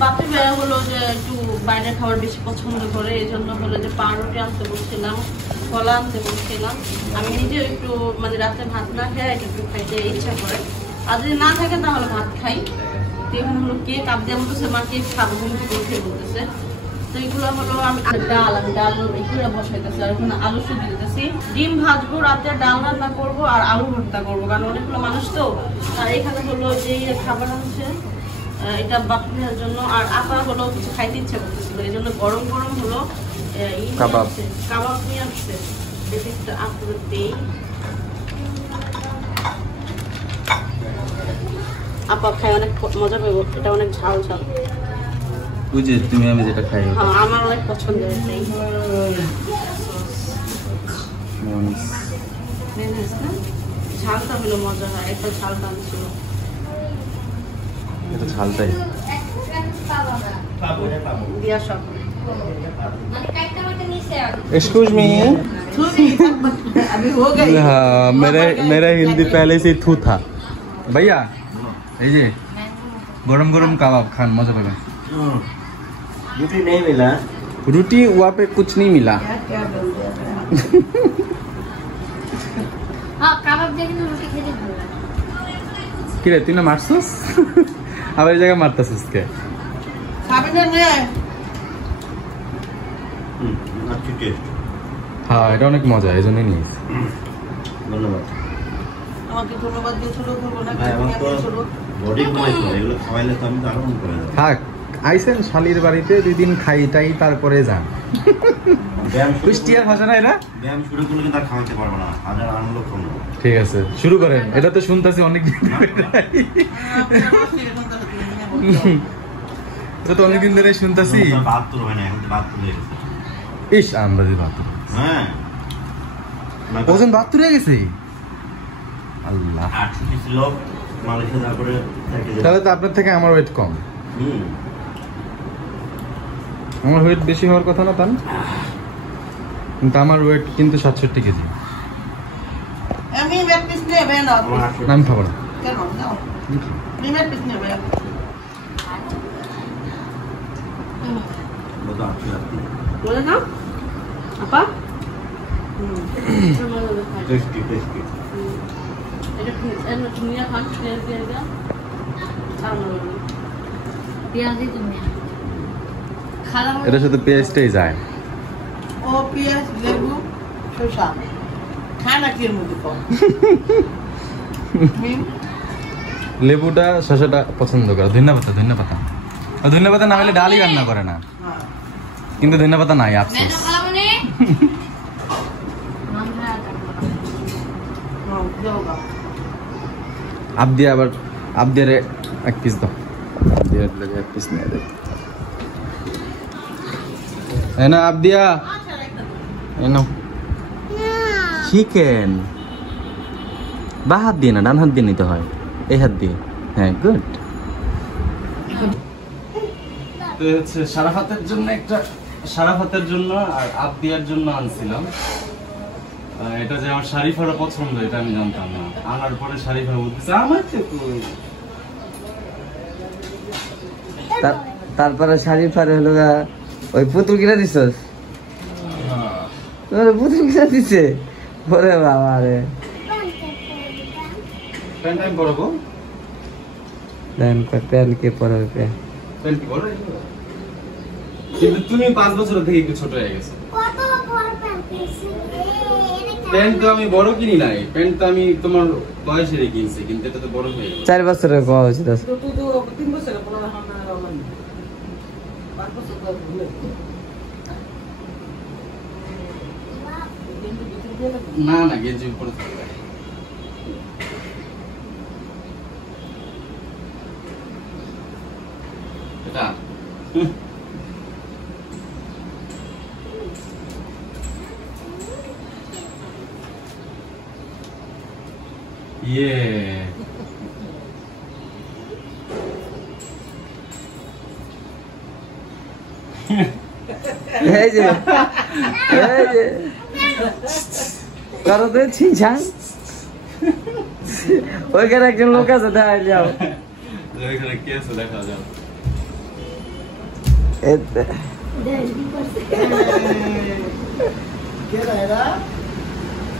বাপি ভাইয়া হলো যে একটু বাইরের খাবার বেশি পছন্দ করে, এই জন্য হলো যে পাউরুটি আনতে বলছিলাম, কলা আনতে বলছিলাম। আমি নিজে একটু মানে রাতে ভাত না খেয়ে একটু খাইতে ইচ্ছা করে, আর যদি না থাকে তাহলে ভাত খাই। তো এখন হলো কেক আবদি বলতেছে, মা কেক খাবো, ঘুম থেকে উঠে বলতেছে। তো এগুলো হলো আমি ডাল এগুলো বসাইতেছি, আর ওখানে আলু সুজি দিতেছি, ডিম ভাজবো, রাতে ডাল রান্না করবো আর আলু ভর্তা করবো, কারণ অনেকগুলো মানুষ তো। আর এখানে হলো যে খাবার আনছে এটা বাপি ভাইয়ের জন্য, আর আপা হলো কিছু খাইতে ইচ্ছা করতেছিল, এই জন্য গরম গরম হলো কাবাব নিয়ে আসছে। আপা খাই অনেক মজা পাবো, এটা অনেক ঝাল ঝাল। বুঝে তুমি আমি যেটা খাই আমার অনেক পছন্দ হয়েছে। ঝালটা হলো মজা হয়, একটা ঝাল টানছিল। এটা ঝালটাই দিয়া সব। एक्सक्यूज मी, हाँ मेरा हिंदी पहले से थू था भैया। এই যে गरम गरम कबाब खान मजा पाবে। रोटी नहीं मिला, रोटी वहाँ पे कुछ नहीं मिला। কি রে তুই না মারছিস? আবার এই জায়গা মারতাছিস কে? খাবে না রে? अच्छी टेस्ट। হ্যাঁ এটা অনেক মজা, এই জন্যই নিয়েছি। ধন্যবাদ। আমাকে ধন্যবাদ দিয়েছিল, করবো না ভাই আমার তো বডি বানাইছো, এগুলো খাওয়াইলে তো আমি দারুণ করে দেব। থাক, আইসেন শালির বাড়িতে 2 দিন খাইটাই তারপরে যান। কুষ্টিয়ার ভাষা না এটা? ব্যায়াম শুরু করলে কিন্তু আর খাওয়াতে পারবো না, হাজার আনন্দ করবো। ঠিক আছে শুরু করেন, এটা তো শুনতাছি অনেকদিন, এটা তো অনেকদিন ধরে শুনতাছি। 72 হয় না, এখন তো 72 হয়ে গেছে। ইস আন্দাজে 72। হ্যাঁ ওজন 72 হয়ে গেছে? আল্লাহ, 38 ছিল মালয়েশিয়া, তারপরে তাহলে তো আপনার থেকে আমার ওয়েট কম। আমার ওয়েট বেশি হওয়ার কথা না তান, কিন্তু আমার ওয়েট কিন্তু 67 কেজি। আমি মেট পিস নেবে না, আমি খাবো না। কেন নাও, আমি মেট পিস নেবে। বলে না আপা? Tasty tasty. এটা তুমি খান, পেঁয়াজ দিয়ে দাও। পেঁয়াজই তুমি খালা, এটা শুধু পেস্টই যায়। ও পেঁয়াজ, লেবু, শসা খায় না কি এর মধ্যে কম? লেবুটা শসাটা পছন্দ করে, ধন্যপাতা ধন্যপাতা না হলে ডালই রান্না করে না, কিন্তু ধন্যপাতা নাই, আফসোস। আবদিয়া আবার আবদিয়ারে 1 পিস দাও, আবদিয়ার লাগে 1 পিস নিয়ে দে। না আবদিয়া এনো চিকেন, বা হাত দিয়ে না, ডান হাত দিয়ে নিতে হয়, এই হাত দিয়ে। হ্যাঁ গুড। হচ্ছে সারাফাতের জন্য একটা, সারাফাতের জন্য আর আবদিয়ার জন্য আনছিলাম। এটা যে আমার শারিফারও পছন্দ, এটা আমি জানতাম না। আনার পরে শারিফা বলতেছে আমার তো কই। তারপরে শারিফার হলো ওই পুতুল কিনা দিছস? তোর পুতুল কিনা দিছে? ওরে বাবা রে, প্যান্ট আমি পরাবো। প্যান্ট কে পরাবে? প্যান্ট পরে, কিন্তু তুমি 5 বছর থেকে একটু ছোট হয়ে গেছো। প্যান্ট তো আমি বড় কিনি নাই, প্যান্ট তো আমি তোমার বয়সের কিনছি, কিন্তু এটা তো বড় হয়ে গেল। 4 বছরের কোয়া হয়েছে। 3 বছরের কোনো রকম না, 5 বছর ধরে না না গেঞ্জি উপরে থাকবে। এটা এই যে করো তো ছিঁচাং, ওইখানে একজন লোক আছে, দেখা যাও ওইখানে কে আছে দেখা যাও।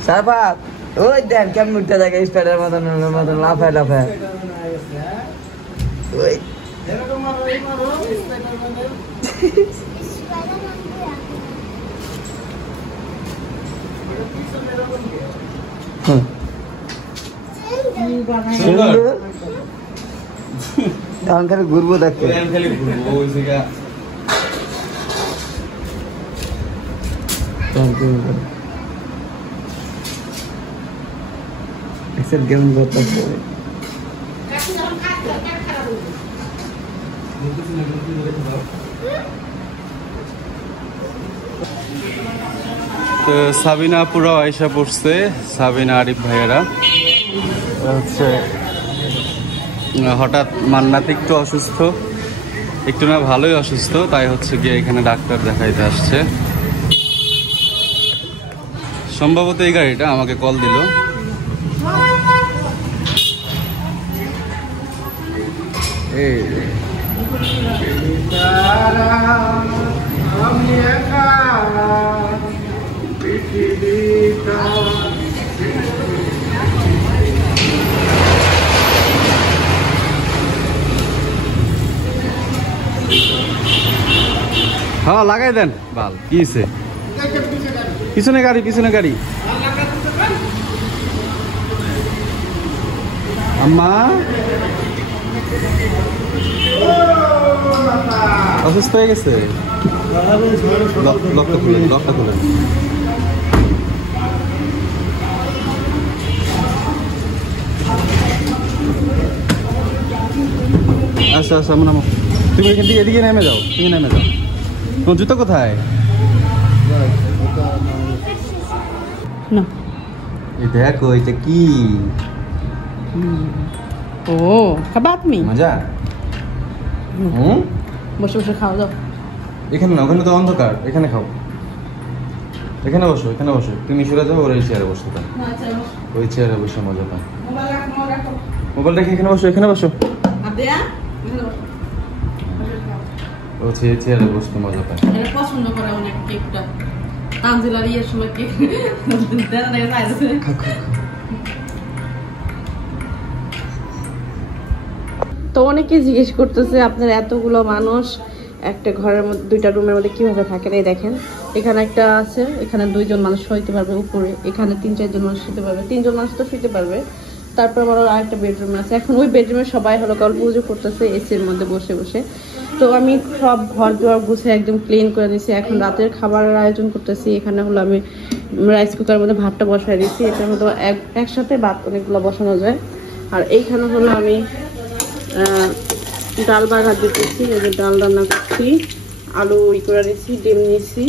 সারফাত ওই দেন কেমন উঠতে থাকে স্টারের মতন লাফায় লাফায় ওই তখন খালি ঘুরবো দেখতে খালি ঘুরবো ওই জায়গা কেমন করতেছে তো সাবিনা পুরো আয়সা পড়ছে, সাবিনা আরিফ ভাইয়েরা হচ্ছে হঠাৎ মান্নাত একটু অসুস্থ, একটু না ভালোই অসুস্থ, তাই হচ্ছে গিয়ে এখানে ডাক্তার দেখাইতে আসছে। সম্ভবত এই গাড়িটা আমাকে কল দিল। এই হ্যাঁ লাগাই দেন বাল কি হইছে? পিছনে গাড়ি, পিছনে গাড়ি। আম্মা অসুস্থ হয়ে গেছে, লকটা খুলেন, লকটা খুলেন। আচ্ছা আচ্ছা নামো, তুমি এখান থেকে এদিকে নেমে যাও, তুমি নেমে যাও। তোমার জুতো কোথায়? না এই দেখো এটা কি ও খাবা তুমি? মজা। বসে বসে খাওয়া দাও। এখানে না, ওখানে তো অন্ধকার, এখানে খাও। এখানে বসো, এখানে বসো। তুমি সরে যাও, ওর এই চেয়ারে বসতে পারো। ওই চেয়ারে বসে মজা পায়। মোবাইল রেখে এখানে বসো, এখানে বসো। ও চেয়ারে বসতে মজা পায়। পছন্দ করে অনেক কেকটা। তানজিলার ইয়ের সময় কেক দেখা যাচ্ছে। তো অনেকে জিজ্ঞেস করতেছে আপনার এতগুলো মানুষ একটা ঘরের মধ্যে, দুইটা রুমের মধ্যে কিভাবে থাকেন। এই দেখেন এখানে একটা আছে, এখানে 2 জন মানুষ শুইতে পারবে উপরে, এখানে 3-4 জন মানুষ শুতে পারবে, 3 জন মানুষ তো শুতে পারবে। তারপর আমার আরেকটা বেডরুম আছে। এখন ওই বেডরুমে সবাই হলো কাল পুজো করতেছে এসির মধ্যে বসে বসে। তো আমি সব ঘর দুয়ার গুছিয়ে একদম ক্লিন করে নিয়েছি। এখন রাতের খাবারের আয়োজন করতেছি। এখানে হলো আমি রাইস কুকারের মধ্যে ভাতটা বসাই দিয়েছি। এটার মধ্যে একসাথে ভাত অনেকগুলো বসানো যায়। আর এইখানে হলো আমি ডাল বাগার দিতেছি, এই যে ডাল রান্না করছি, আলু করে নিয়েছি, ডিম নিয়েছি।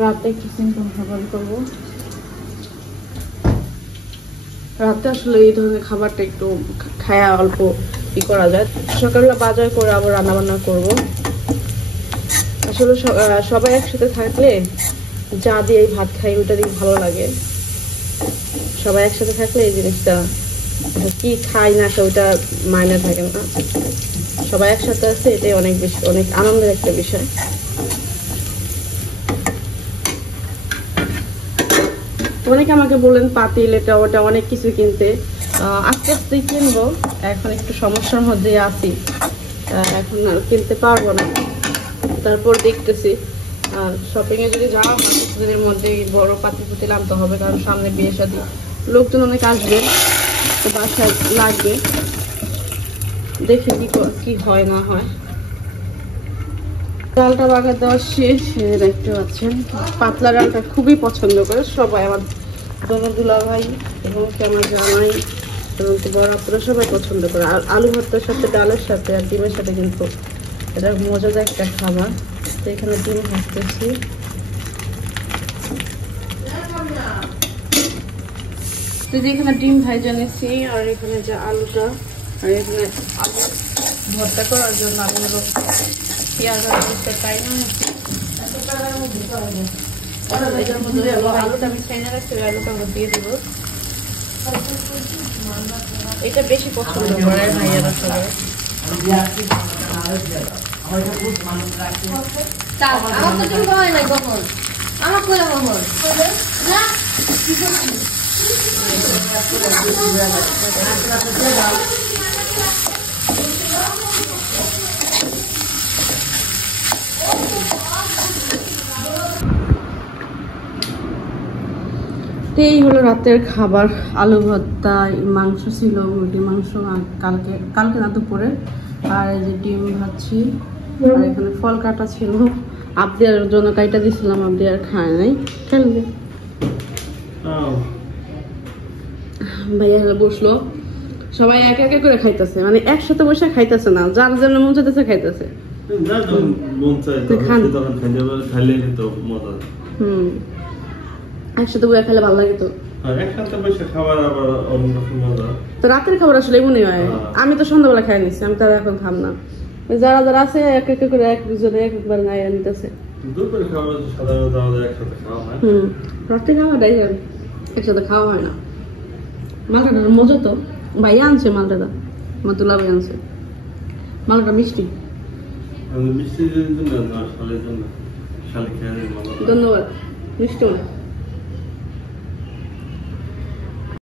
রাতে একটু সিম্পল খাবার করবো। রাতে আসলে এই ধরনের খাবারটা একটু খায়া অল্প করা যায়। সকালবেলা বাজার করে আবার রান্না বান্না করবো। আসলে সবাই একসাথে থাকলে যা দিয়ে ভাত খাই ওইটা দিয়ে ভালো লাগে। সবাই একসাথে থাকলে এই জিনিসটা কি খাই না খাই ওইটা মাইনে থাকে না। সবাই একসাথে আছে, এটাই অনেক বেশি অনেক আনন্দের একটা বিষয়। অনেকে আমাকে বলেন পাতিল এটা ওটা অনেক কিছু কিনতে, আস্তে আস্তে কিনবো। এখন একটু সমস্যার মধ্যে আছি, এখন আর কিনতে পারবো না। তারপর দেখতেছি শপিং এ যদি যাওয়া হয় কিছুদিনের মধ্যে বড় পাতিল পুতিল আনতে হবে, কারণ সামনে বিয়ে শাদী, লোকজন অনেক আসবে, তো বাসায় লাগবে। দেখি কি হয় না হয়। ডালটা বাগার দেওয়া শেষ, দেখতে পাচ্ছেন। পাতলা ডালটা খুবই পছন্দ করে সবাই, আমার দুলা ভাই এবং আমার জামাই এবং বড় আপুরা সবাই পছন্দ করে। আর আলু ভর্তার সাথে ডালের সাথে আর ডিমের সাথে কিন্তু এটা মজাদার একটা খাবার। তো এখানে ডিম ভাজতেছি। তো এখানে ডিম ভাজা নিচ্ছি, আর এখানে যে আলুটা, আর এখানে আলু ভর্তা করার জন্য আমি হলো পেঁয়াজ আর মরিচটা পাই না, এটার মধ্যে আলুটা আমি চাইনা রাখছি, আলুটা আমরা দিয়ে দেবো। এটা বেশি পছন্দ করে ভাইয়ারা সবাই। আমার তো তুমি হয় নাই কখন আমার করে কখন না এই হলো রাতের খাবার, আলু ভর্তা, মাংস ছিল, মুরগি মাংস কালকে না দুপুরে, আর এই যে ডিম ভাজছি, আর এখানে ফল কাটা ছিল, আবদিয়ার জন্য কাইটা দিয়েছিলাম, আবদিয়ার খায় নাই, খেলবে ভাইয়া বসলো, সবাই একে একে করে খাইতেছে, মানে একসাথে বসে খাইতেছে না, যার জন্য মন চাইতেছে খাইতেছে। একসাথে বসে খেলে ভালো লাগে তো, তো রাতের খাবার আসলে মনে হয়। আমি তো সন্ধ্যাবেলা খাই নিচ্ছি, আমি তারা এখন খাম না, যারা যারা আছে এক এক করে একজনে একবার গায়ে নিতেছে। রাতে খাওয়াটাই একসাথে খাওয়া হয় না। মালটাটার মজা তো, ভাইয়া আনছে মালটাটা, মাতুলা ভাই আনছে মালটা মিষ্টি। ধন্যবাদ, মিষ্টি।